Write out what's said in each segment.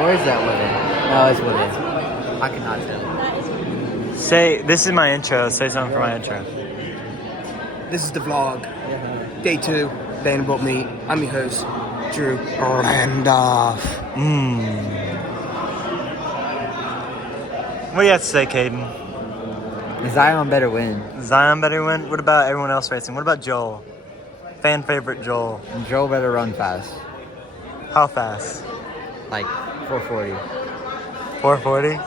Or is that women? No, it's women. I cannot tell. Say, this is my intro. Say something for my intro. This is the vlog. Day 2, Vanderbilt meet. I'm your host, Drew Randolph. What do you have to say, Caden? Zion better win. Zion better win? What about everyone else racing? What about Joel? Fan favorite Joel. And Joel better run fast. How fast? Like 440. 440?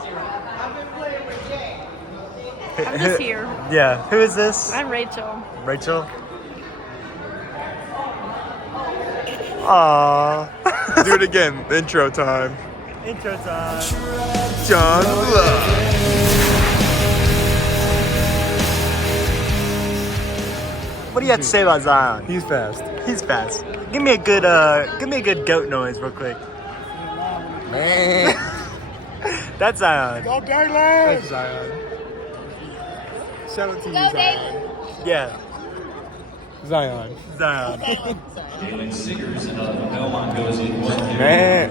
I'm just here. Yeah. Who is this? I'm Rachel. Rachel? Aww. Do it again. Intro time. Intro time. John Love. What do you have to say about Zion? He's fast. He's fast. Give me a good goat noise real quick. Man. That's Zion. Go Daily! That's Zion. Shout out to you, Zion. Yeah. Zion. Zion. Jalen Siggers of Belmont goes in 1 carry. Man.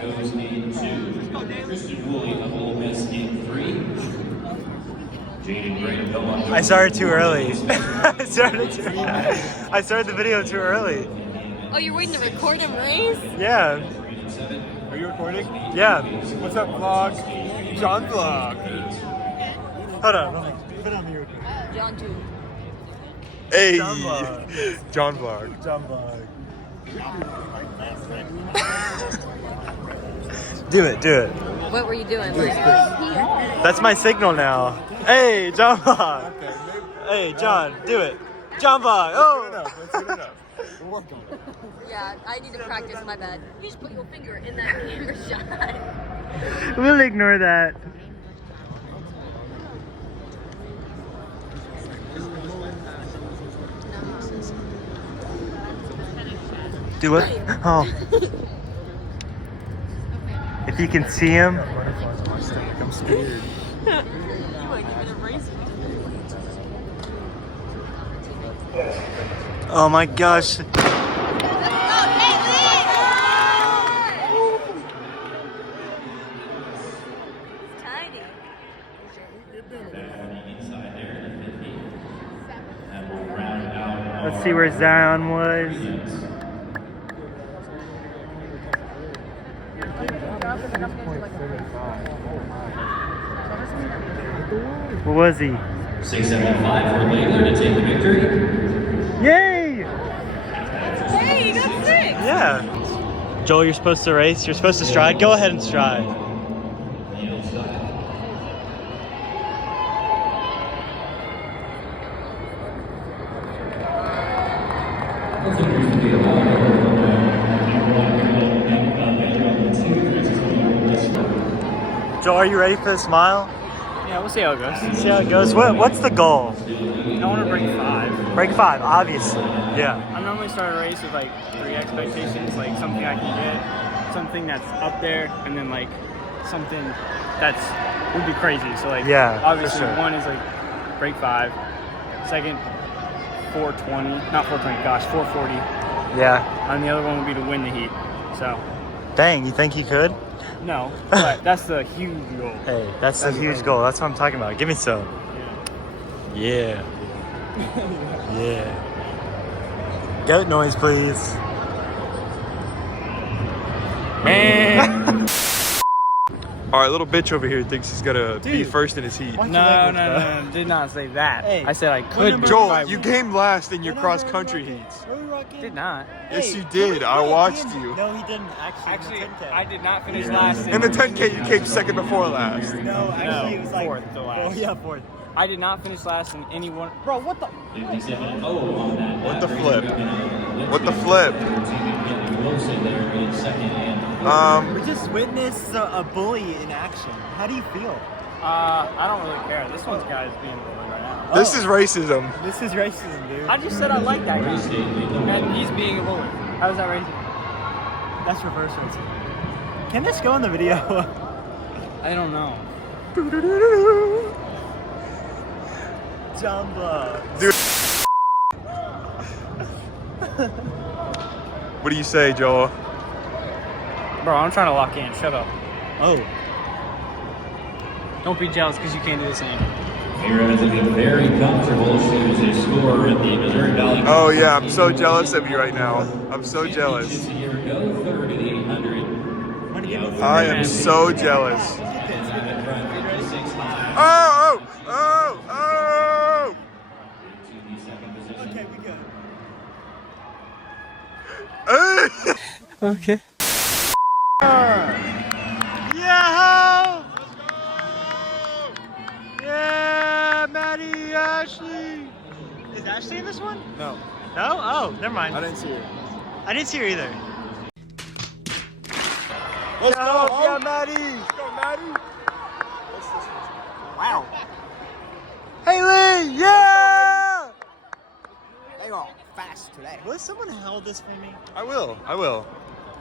Goes in 2. Christian Woolley of Ole Miss in 3. Jaden Gray of Belmont. I started too early. I started the video too early. Oh, you're waiting to record him race? Yeah. Are you recording? Yeah. What's up, vlog? John Vlog. Hold on. Put on mute. John too. Hey. John Vlog. John Vlog. John Vlog. Do it. What were you doing? Like, That's my signal now. Hey, John Vlog. Okay, Hey, John, do it. John Vlog. good Oh. enough. That's good enough. We're working on it. yeah, I need to practice. My bad. You just put your finger in that camera shot. We'll ignore that. Do what? Oh. If you can see him. I'm scared. Oh my gosh. Tiny. Let's see where Zion was. Where was he? 675 for Layler to take the victory. Yay! Hey, you got 6. Yeah. Joel, you're supposed to race. You're supposed to stride. Go ahead and stride. Joel, are you ready for the smile? Yeah, we'll see how it goes. See how it goes. What's the goal? I want to break 5. Break 5, obviously. Yeah. I normally start a race with like 3 expectations, like something I can get, something that's up there, and then like something that's would be crazy. So like, Yeah, for obviously sure. one is like break 5. Second, 420, not 420. Gosh, 440. Yeah. And the other one would be to win the heat. So Dang, you think you could? no, but that's the huge goal. Hey, that's a huge goal. That's what I'm talking about. Give me some. Yeah. Yeah. Goat noise, please. Man. All right, little bitch over here thinks he's gonna be first in his heat. No, did not say that. Hey, I said I could. break Joel, 5 you wins. came last in your cross country heats. Did not. Yes, you did. I watched you. No, he didn't actually. Actually, I did not finish last. In the 10K, you came second before last. No, actually, it was like fourth to last. Oh yeah, fourth. I did not finish last in any one. Bro, what the? 57 on that. What the flip? What the flip? Wilson there in second and We just witnessed a bully in action. How do you feel? I don't really care. This one's guy is being bullied right now. This is racism. This is racism, dude. I just said I like that guy, and he's being a bully. How is that racist? That's reverse racism. Can this go in the video? I don't know. Jumbo. Dude. What do you say, Joel? Bro, I'm trying to lock in. Shut up. Oh. Don't be jealous because you can't do the same. Here is a very comfortable shoes. A score in the Missouri Valley. Oh yeah, I'm so jealous of you right now. I'm so jealous. Here go third at 800. I am so jealous. Oh, oh, oh, Okay, we good. oh. Okay. Yeah! Yeah, Maddie, Ashley. Is Ashley in this one? No, No? Oh, never mind. I didn't see it. I didn't see her either. Let's go, Yeah, Maddie. Let's go, Maddie. Wow. Haley, yeah! They are fast today. Will someone hold this for me? I will. I will.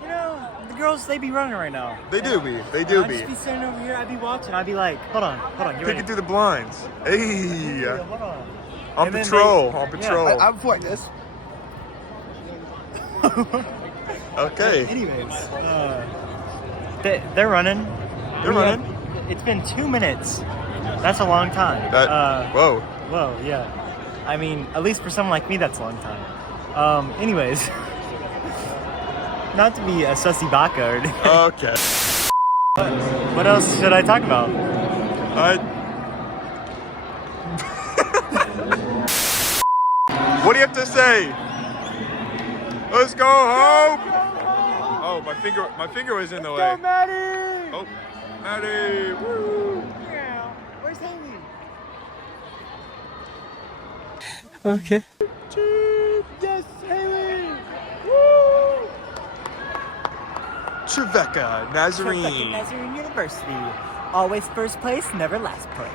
You know, the girls, they be running right now. They do be. They do I'd be. just be sitting over here, I'd be watching, I'd be like, hold on, you ready? Peeking through the blinds. Hey. Yeah, hold on. On And then patrol. they- On yeah, patrol. I'm for this. Okay. Anyways, they're running. They're running. It's been 2 minutes. That's a long time. Whoa. Whoa, yeah. I mean, at least for someone like me, that's a long time. Anyways, not to be a sussy baka or anything. Okay. What else should I talk about? What do you have to say? Let's go home. Oh, my finger was in the way. Maddie! Oh, Maddie. Woo. Where's Haley? Okay. Yes, Haley! Woo! Trevecca, Nazarene. Nazarene University. Always first place, never last place.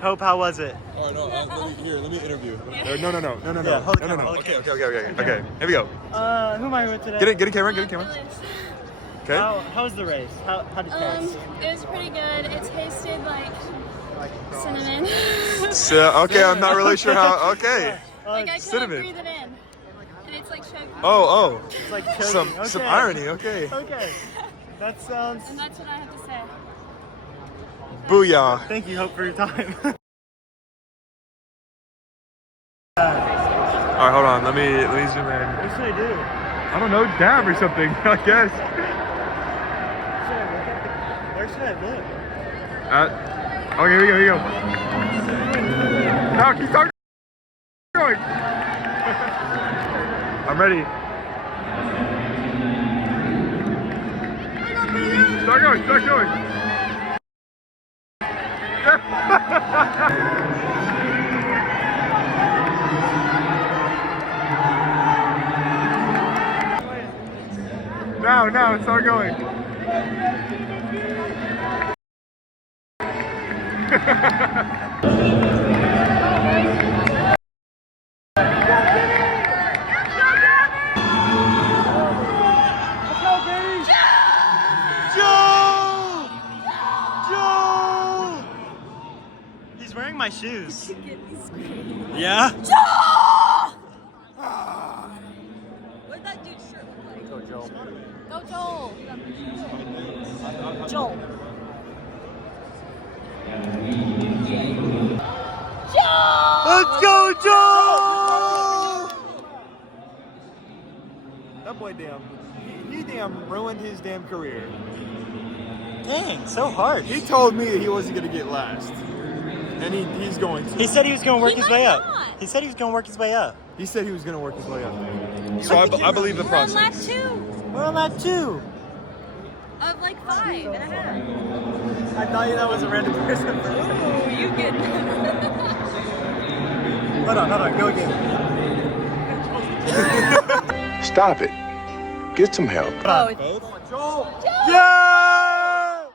Hope, how was it? Oh no! Let me interview. No. Yeah, hold the camera, hold the Okay. camera. Okay. Here we go. Who am I with today? Get a camera. Okay. How was the race? How did it taste? It was pretty good. It tasted like cinnamon. So okay, I'm not really sure how. Okay. Like I couldn't cinnamon. breathe it in. And it's like sugar. Oh. It's like Some choking. some Okay. irony. Okay. Okay. That sounds. And that's what I have to say. Booyah. Thank you, Hope, for your time. All right, hold on. Let me zoom in. What should I do? I don't know, dab or something. I guess. Where should I look? Okay, here we go. No, keep going. I'm ready. Start going. Now, start going. Joe! He's wearing my shoes. Yeah? What did that dude's shirt look like? Go, Joel. Go Joel! Joel. Let's go, Joel! That boy he damn ruined his damn career. Dang, so hard. He told me that he wasn't gonna get last. And he's going to. He said he was going to work He his might way up. not. He said he was going to work his way up. He said he was gonna work his way up. So I believe the We're on lap process. 2 We're on lap 2. of like 5.5. I thought that was a random person. Ooh, you get Hold on, go again. Stop it. Get some help. Oh, Yeah!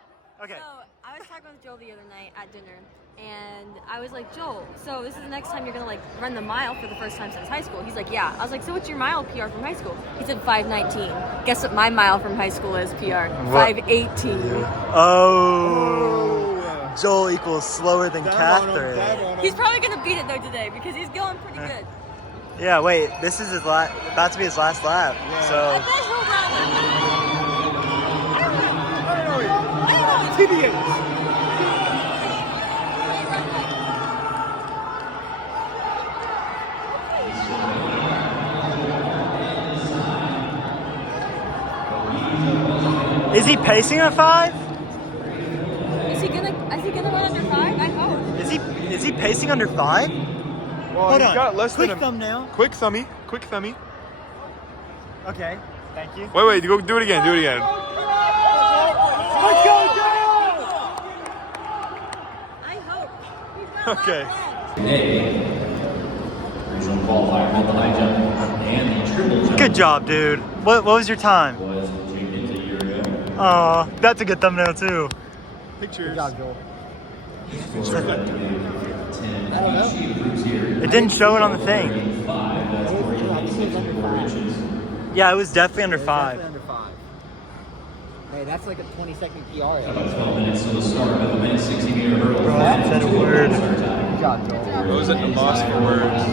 Okay. So I was talking with Joel the other night at dinner, and I was like, Joel, so this is the next time you're gonna like run the mile for the first time since high school. He's like, yeah. I was like, so what's your mile PR from high school? He said 5:19. Guess what my mile from high school is PR? 5:18. Oh. Joel equals slower than Catherine. He's probably gonna beat it though today because he's going pretty good. Yeah, wait, this is his about to be his last lap. I So bet he'll run. I don't know. is he pacing at 5? Is he gonna run under 5? I hope. Is he pacing under 5? Well, Hold he's on. got less Quick than a thumbnail. quick thummy. Quick thummy. Okay, thank you. Wait, go do it again. Do it again. Let's go, Joel! I hope. Okay. Today, original qualifier with the high jump and the triple jump Good job, dude. What was your time? was Jenkins a year ago. Oh, that's a good thumbnail too. Pictures. It didn't show it on the thing. Yeah, it was definitely under 5. Hey, that's like a 20-second PR. About 12 minutes till the start of the men's 60-meter hurdle. Bro, I haven't said a word. Good job, Joel. I was at the loss for words.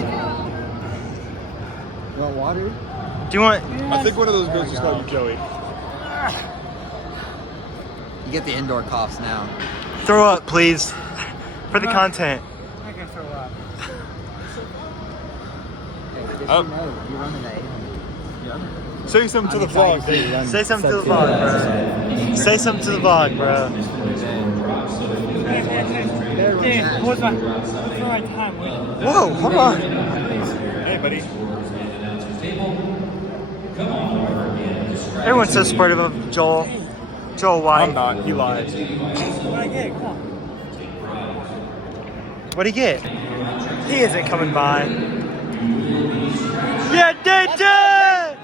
You want water? Do you want? I think one of those girls just called you Joey. You get the indoor coughs now. Throw up, please, for the content. I'm not gonna throw up. Hey, just Oh. you know, you're running the 800. Say something to the vlog, Dave. Say something to the vlog, bro. Say something to the vlog, bro. Yeah, what's my time? Wait. Whoa, hold on. Hey, buddy. Everyone's so supportive of Joel. Joel White. I'm not. He lies. What'd he get? He isn't coming by. Yeah, did it!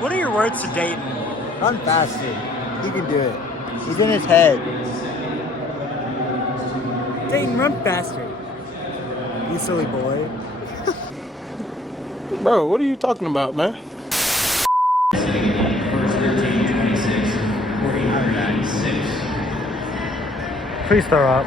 What are your words to Dayton? Run faster. He can do it. He's in his head. Dayton, run faster. You silly boy. Bro, what are you talking about, man? Please throw up.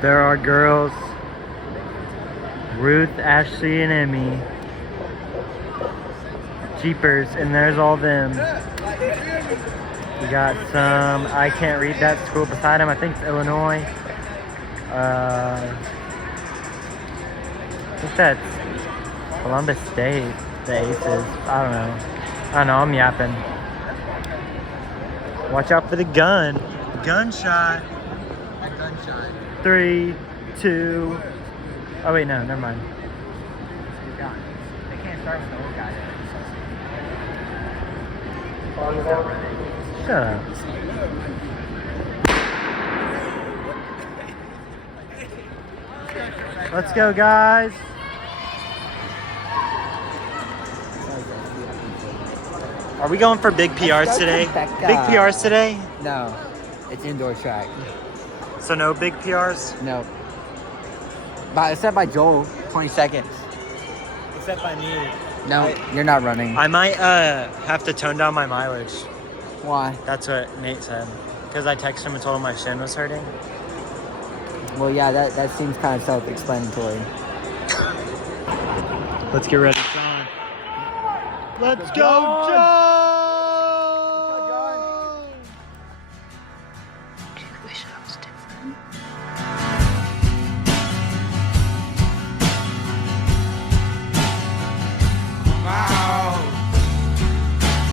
There are girls, Ruth, Ashley, and Emmy. Jeepers, and there's all them. We got some, I can't read that school beside him. I think it's Illinois. I think that's Columbus State, the Aces. I don't know, I'm yapping. Watch out for the gun. Gunshot. A gunshot. 3, 2. Oh wait, no, never mind. They can't start with the old guy. Shut up. Let's go, guys. Are we going for big PRs today? Big PRs today? No, it's indoor track. So no big PRs? No. Except by Joel, 20 seconds. Except by me. No, you're not running. I might have to tone down my mileage. Why? That's what Nate said. Because I texted him and told him my shin was hurting. Well, yeah, that seems kind of self-explanatory. Let's get ready, John. Let's go, John!